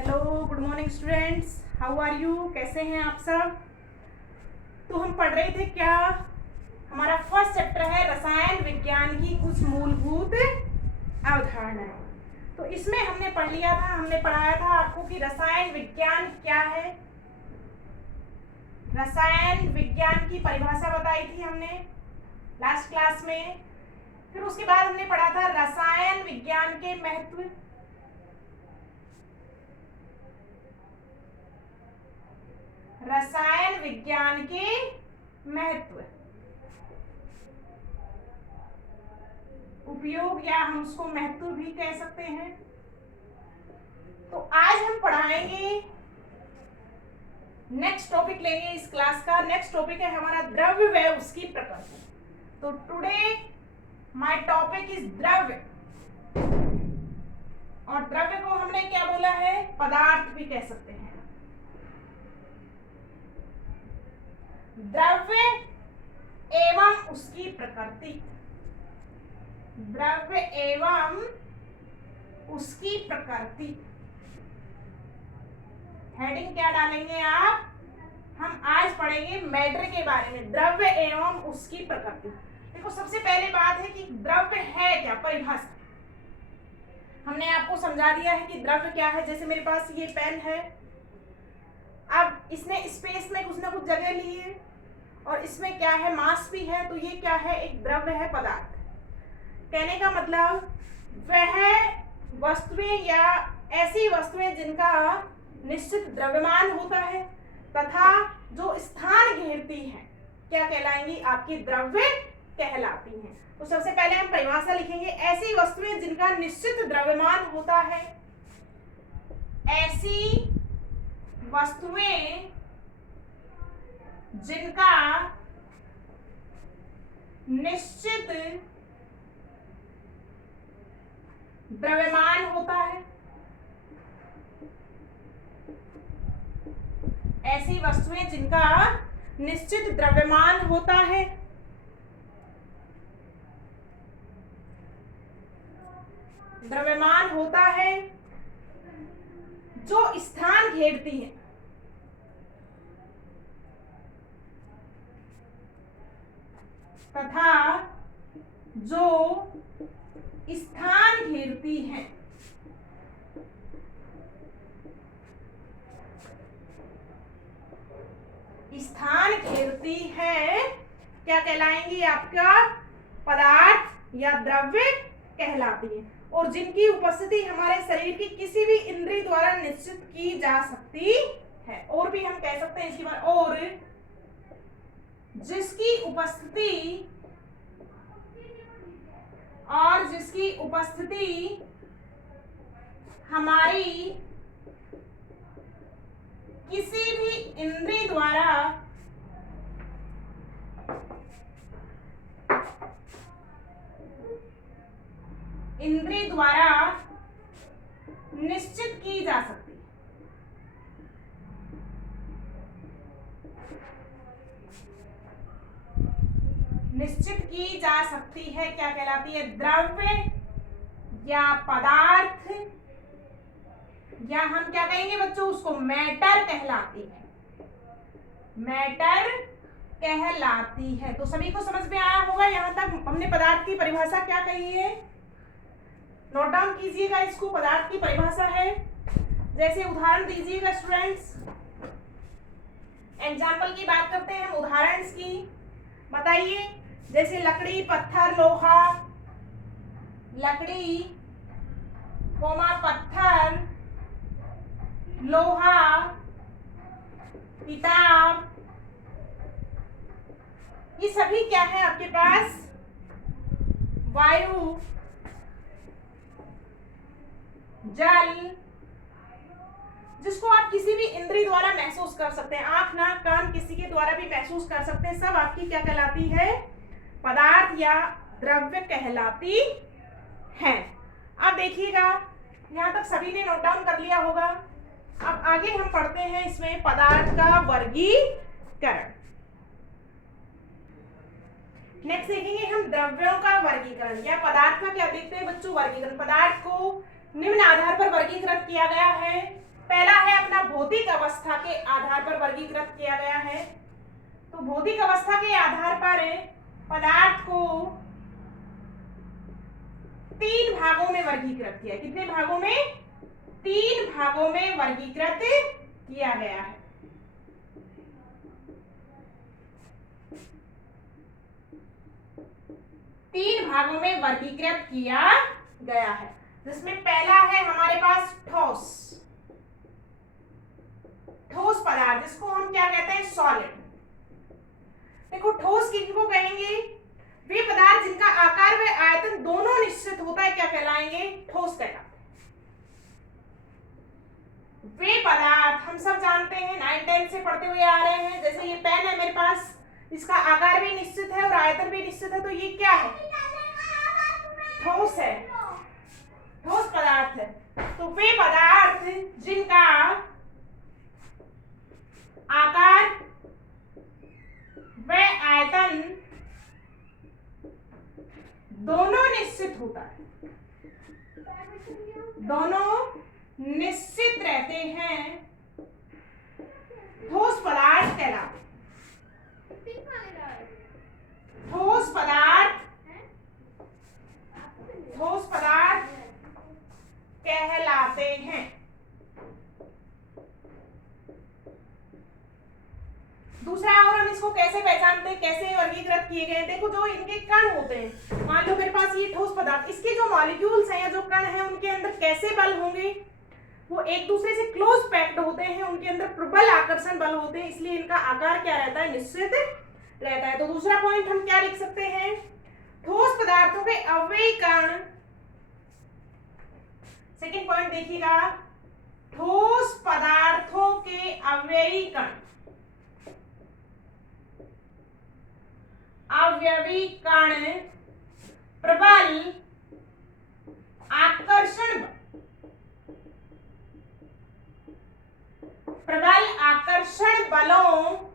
Hello, good morning students. How are you? कैसे हैं आप सब? तो हम पढ़ रहे थे क्या, हमारा फर्स्ट चैप्टर है रसायन विज्ञान की कुछ मूलभूत अवधारणाएं। तो इसमें हमने पढ़ लिया था, हमने पढ़ाया था आपको कि रसायन विज्ञान क्या है। रसायन विज्ञान की परिभाषा बताई थी हमने लास्ट क्लास में। फिर उसके बाद हमने पढ़ा था रसायन विज्ञान के महत्व, रसायन विज्ञान के महत्व, उपयोग या हम उसको महत्व भी कह सकते हैं। तो आज हम पढ़ाएंगे, नेक्स्ट टॉपिक लेंगे इस क्लास का। नेक्स्ट टॉपिक है हमारा द्रव्य व उसकी प्रकृति। तो टुडे माय टॉपिक इज द्रव्य। और द्रव्य को हमने क्या बोला है? पदार्थ भी कह सकते हैं। द्रव्य एवं उसकी प्रकृति, द्रव्य एवं उसकी प्रकृति। हेडिंग क्या डालेंगे आप? हम आज पढ़ेंगे मैटर के बारे में, द्रव्य एवं उसकी प्रकृति। देखो, सबसे पहले बात है कि द्रव्य है क्या, परिभाषा। हमने आपको समझा दिया है कि द्रव्य क्या है। जैसे मेरे पास ये पेन है, अब इसने स्पेस में कुछ ना कुछ जगह ली है और इसमें क्या है, मास भी है, तो ये क्या है? एक द्रव्य है, पदार्थ। कहने का मतलब वह वस्तुएं या ऐसी वस्तुएं जिनका निश्चित द्रव्यमान होता है तथा जो स्थान घेरती हैं, क्या कहलाएंगी? आपकी द्रव्य कहलाती हैं। तो सबसे पहले हम परिभाषा लिखेंगे, ऐसी वस्तुएं जिनका निश्चित द्रव्यमान होता है, ऐसी वस्तुएं जिनका निश्चित द्रव्यमान होता है, ऐसी वस्तुएं जिनका निश्चित द्रव्यमान होता है, द्रव्यमान होता है, जो स्थान घेरती है, तथा जो स्थान घेरती है। स्थान घेरती है क्या कहलाएंगी? आपका पदार्थ या द्रव्य कहलाती है। और जिनकी उपस्थिति हमारे शरीर की किसी भी इंद्रिय द्वारा निश्चित की जा सकती है। और भी हम कह सकते हैं इसकी बात, और जिसकी उपस्थिति हमारी किसी भी इंद्रिय द्वारा निश्चित की जा सकती है। निश्चित की जा सकती है क्या कहलाती है? द्रव्य या पदार्थ, या हम क्या कहेंगे बच्चों? उसको मैटर कहलाती है, मैटर कहलाती है। तो सभी को समझ में आया होगा यहाँ तक? हमने पदार्थ की परिभाषा क्या कही है, नोट डाउन कीजिएगा इसको। पदार्थ की परिभाषा है, जैसे उदाहरण दीजिएगा स्टूडेंट्स। एग्जाम्पल की बात करते हैं हम, उदाहरण की बताइए। जैसे लकड़ी, पत्थर, लोहा, लकड़ी कोमा पत्थर, लोहा, किताब, ये सभी क्या है आपके पास? वायु, जल, जिसको आप किसी भी इंद्रिय द्वारा महसूस कर सकते हैं। आंख, नाक, कान किसी के द्वारा भी महसूस कर सकते हैं। सब आपकी क्या कहलाती है? पदार्थ या द्रव्य कहलाती है। अब देखिएगा, यहाँ तक सभी ने नोट डाउन कर लिया होगा। अब आगे हम पढ़ते हैं इसमें पदार्थ का वर्गीकरण। नेक्स्ट देखेंगे हम द्रव्यों का वर्गीकरण, या पदार्थ का क्या देखते हैं बच्चों? वर्गीकरण। पदार्थ को निम्न आधार पर वर्गीकृत किया गया है। पहला है अपना भौतिक अवस्था के आधार पर वर्गीकृत किया गया है। तो भौतिक अवस्था के आधार पर पदार्थ को 3 भागों में वर्गीकृत किया। कितने भागों में? 3 भागों में वर्गीकृत किया गया है। तीन भागों में वर्गीकृत किया गया है, जिसमें पहला है हमारे पास ठोस पदार्थ, जिसको हम क्या कहते हैं? सॉलिड। देखो ठोस किनको कहेंगे? वे पदार्थ जिनका आकार व आयतन दोनों निश्चित होता है, क्या कहलाएंगे? ठोस कहलाते हैं। वे पदार्थ हम सब जानते हैं, 9-10 से पढ़ते हुए आ रहे हैं। जैसे ये पेन है मेरे पास, इसका आकार भी निश्चित है और आयतन भी निश्चित है, तो ये क्या है? ठोस है, ठोस पदार्थ है। तो वे पदार्थ जिनका आकार व आयतन दोनों निश्चित होता है, दोनों निश्चित रहते हैं, ठोस पदार्थ कहलाते हैं। ठोस पदार्थ कहलाते हैं। दूसरा, और हम इसको कैसे पहचानते हैं, कैसे वर्गीकृत किए गए? देखो जो इनके कण होते हैं, मान लो मेरे पास ये ठोस पदार्थ, इसके जो मॉलिक्यूल्स हैं या जो कण हैं, उनके अंदर कैसे बल होंगे? वो एक दूसरे से क्लोज पैक्ड होते हैं, उनके अंदर प्रबल आकर्षण बल होते हैं, इसलिए इनका आकार क्या रहता है? निश्चित रहता है। तो दूसरा पॉइंट हम क्या लिख सकते हैं? ठोस पदार्थों के अवयवी कण। सेकंड पॉइंट देखिएगा, ठोस पदार्थों के अवयवी कण, अवयवी कण प्रबल आकर्षण बलों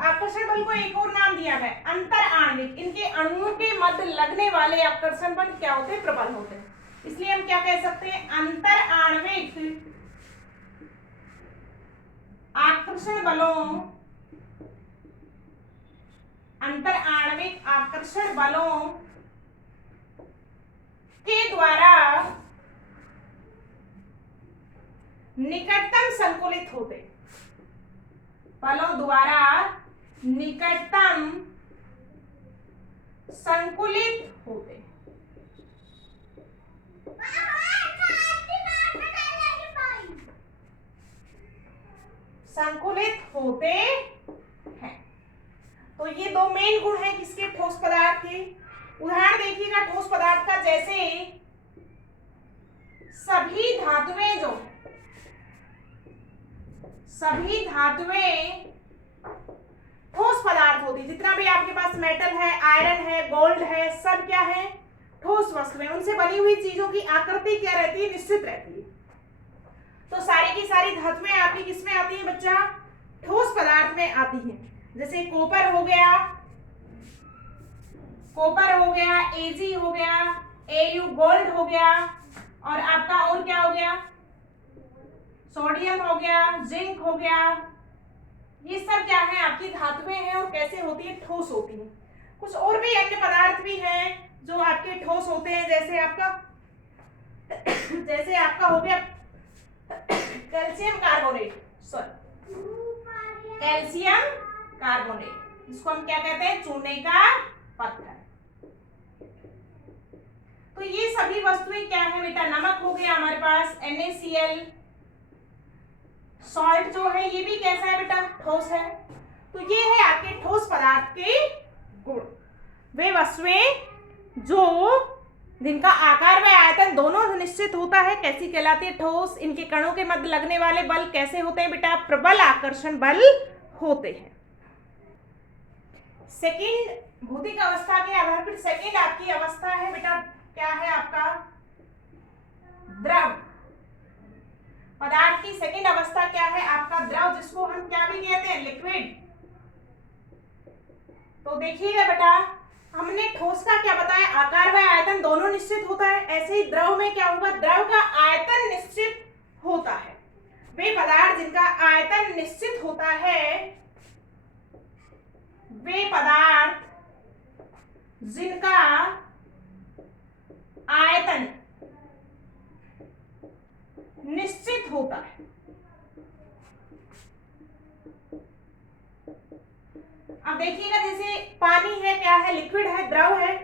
आकर्षण बल को एक और नाम दिया है अंतर आणविक। इनके अणुओं के मध्य लगने वाले आकर्षण बल क्या होते हैं? प्रबल होते हैं। इसलिए हम क्या कह सकते हैं? अंतर आणविक आकर्षण बलों, अंतर आणविक आकर्षण बलों के द्वारा निकटतम संकुलित होते, बलों द्वारा निकटतम संकुलित होते। संकुलित होते हैं। तो ये दो मेन गुण हैं किसके? ठोस पदार्थ के। उदाहरण देखिएगा ठोस पदार्थ का, जैसे सभी धातुएं ठोस पदार्थ होती, जितना भी आपके पास मेटल है, आयरन है, गोल्ड है, सब क्या है? ठोस वस्तुएं। उनसे बनी हुई चीजों की आकृति क्या रहती है? निश्चित रहती है। तो सारी की सारी धातुएं आपकी किसमें आती हैं बच्चा? ठोस पदार्थ में आती हैं। जैसे कॉपर हो गया, एजी हो गया, एयू गोल्ड हो गया, और आपका और क्या हो गया? सोडियम हो गया, जिंक हो गया। ये सब क्या है? आपकी धातुएं हैं और कैसे होती है? ठोस होती है। कुछ और भी अन्य पदार्थ भी हैं जो आपके ठोस होते हैं, जैसे आपका हो गया कैल्शियम कार्बोनेट, जिसको हम क्या कहते हैं? चूने का पत्थर। तो ये सभी वस्तुएं क्या है बेटा? नमक हो गया हमारे पास, NaCl, सॉल्ट जो है ये भी कैसा है बेटा? ठोस है। तो ये है आपके ठोस पदार्थ के गुण। वे वस्तुएं जो जिनका आकार व आयतन दोनों निश्चित होता है, कैसी कहलाती है? ठोस। इनके कणों के मध्य लगने वाले बल कैसे होते हैं बेटा? प्रबल आकर्षण बल होते हैं। सेकंड, भौतिक अवस्था के आधार पर सेकंड आपकी अवस्था है बेटा, क्या है आपका? द्रव। पदार्थ की सेकंड अवस्था क्या है? आपका द्रव, जिसको हम क्या भी कहते हैं? लिक्विड। तो देखिएगा बेटा, हमने ठोस का क्या बताया, आकार व आयतन दोनों निश्चित होता है। ऐसे ही द्रव में क्या होगा, द्रव का आयतन निश्चित होता है। वे पदार्थ जिनका आयतन निश्चित होता है, वे पदार्थ जिनका आयतन निश्चित होता है। अब देखिएगा, जैसे पानी है, क्या है, लिक्विड है, द्रव है।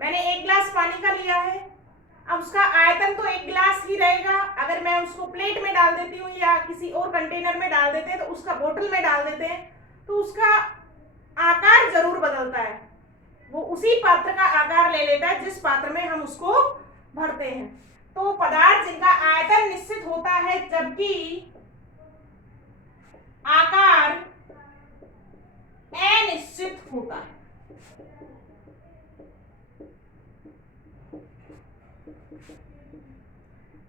मैंने 1 गिलास पानी का लिया है। अब उसका आयतन तो 1 गिलास ही रहेगा। अगर मैं उसको प्लेट में डाल देती हूँ या किसी और कंटेनर में डाल देते हैं, तो उसका बोतल में डाल देते हैं, तो उसका आकार जरूर बदलता है। वो उसी पात्र का आकार ले लेता है जिस पात्र में हम उसको भरते हैं। तो पदार्थ जिनका आयतन निश्चित होता है जबकि आकार अनिश्चित होता है।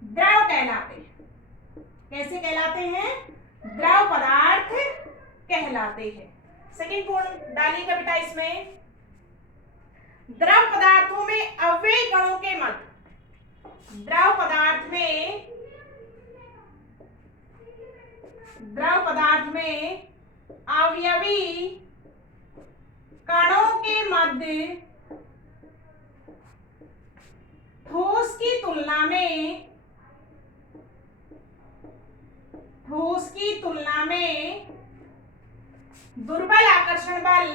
द्रव कहलाते हैं। कैसे कहलाते हैं, द्रव पदार्थ कहलाते हैं। सेकंड पॉइंट डालिएगा बेटा इसमें, द्रव पदार्थों में अव्ययी कणों के मध्य, द्रव पदार्थ में अवयवी कणों के मध्य ठोस की तुलना में दुर्बल आकर्षण बल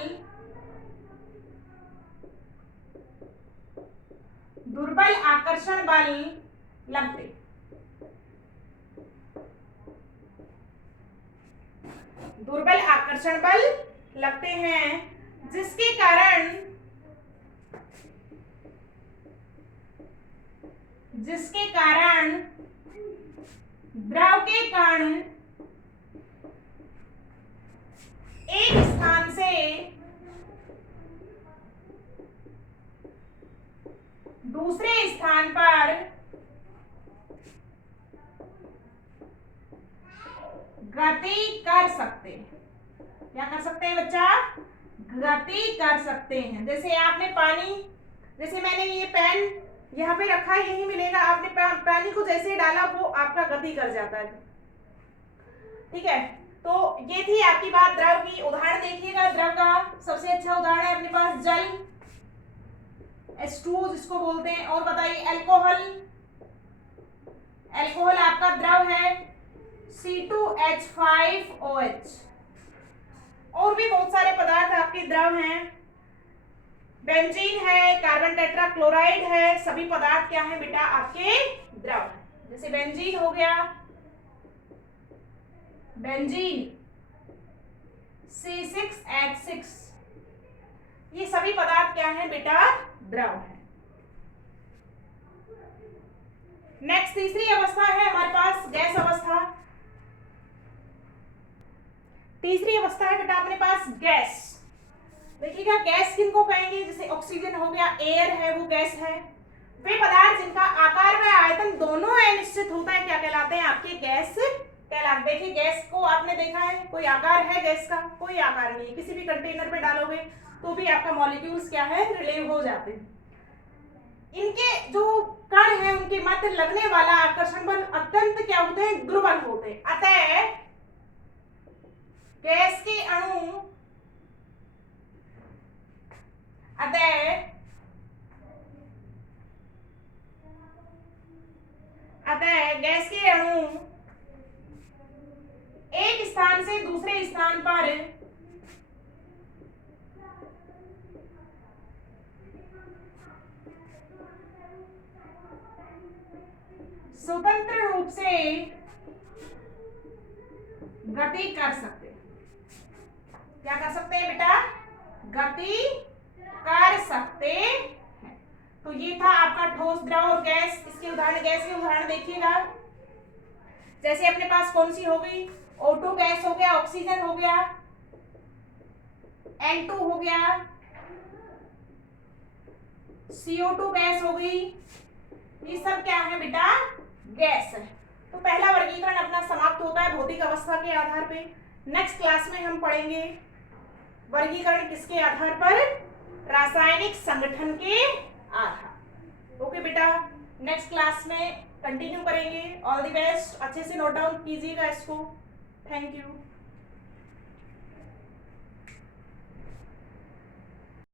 लगते। दुर्बल आकर्षण बल लगते हैं, जिसके कारण द्रव के कण एक स्थान से दूसरे स्थान पर गति कर सकते हैं। क्या कर सकते हैं बच्चा, गति कर सकते हैं। जैसे आपने पानी, जैसे मैंने ये पेन यहाँ पे रखा है, यही मिलेगा। आपने पानी को जैसे डाला वो आपका गति कर जाता है। ठीक है, तो ये थी आपकी बात द्रव की। उदाहरण देखिएगा, द्रव का सबसे अच्छा उदाहरण है अपने पास जल, H2 जिसको बोलते हैं। और बताइए अल्कोहल, अल्कोहल आपका द्रव है C2H5OH। और भी बहुत सारे पदार्थ आपके द्रव हैं, बेंजीन है, कार्बन टेट्राक्लोराइड है, सभी पदार्थ क्या है बेटा आपके द्रव है। जैसे बेंजीन हो गया, बेंजीन C6H6, ये सभी पदार्थ क्या है बेटा, द्रव है। नेक्स्ट तीसरी अवस्था है हमारे पास गैस अवस्था। तीसरी अवस्था है बेटा अपने पास गैस। देखिएगा, गैस किनको कहेंगे, जैसे ऑक्सीजन हो गया, एयर है, वो गैस है। वे पदार्थ जिनका आकार व आयतन दोनों अनिश्चित होता है क्या कहलाते हैं, आपके गैस कहलाते। देखिए गैस को आपने देखा है, कोई आकार है गैस का, कोई आकार नहीं है। किसी भी कंटेनर में डालोगे तो भी आपका मॉलिक्यूल्स क्या है, रिलीव हो जाते हैं। इनके जो कण है उनके मध्य लगने वाला आकर्षण बल अत्यंत क्या होते हैं, दुर्बल होते हैं। अतः गैस के अणु गैस के अणु एक स्थान से दूसरे स्थान पर स्वतंत्र रूप से गति कर सकते हैं। क्या कर सकते हैं बेटा, गति कर सकते हैं। तो ये था आपका ठोस, द्रव और गैस। इसके उदाहरण, गैस के उदाहरण देखिएगा। जैसे अपने पास कौन सी हो गई, O2 गैस हो गया, ऑक्सीजन हो गया, N2 हो गया, CO2 गैस हो गई। ये सब क्या है बेटा, गैस है। तो पहला वर्गीकरण अपना समाप्त होता है भौतिक अवस्था के आधार पे। नेक्स्ट क्लास में हम पढ़ेंगे वर्गीकरण किसके आधार पर? रासायनिक संगठन के आधार। ओके बेटा, नेक्स्ट क्लास में कंटिन्यू करेंगे। ऑल द बेस्ट, अच्छे से नोट डाउन कीजिएगा इसको। Thank you.